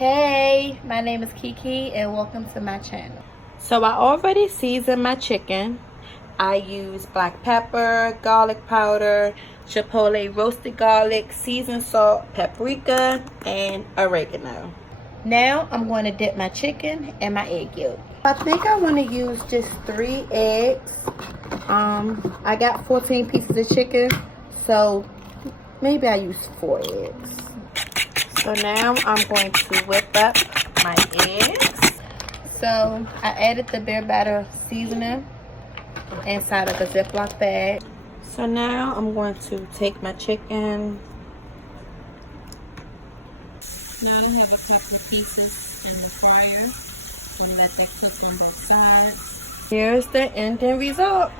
Hey, my name is Kiki and welcome to my channel. So I already seasoned my chicken. I use black pepper, garlic powder, chipotle roasted garlic, seasoned salt, paprika, and oregano. Now I'm going to dip my chicken and my egg yolk. I think I want to use just 3 eggs. I got 14 pieces of chicken, so maybe I use 4 eggs. So now I'm going to whip up my eggs. So I added the beer batter seasoning inside of a Ziploc bag. So now I'm going to take my chicken. Now I have a couple of pieces in the fryer. I'm going to let that cook on both sides. Here's the ending result.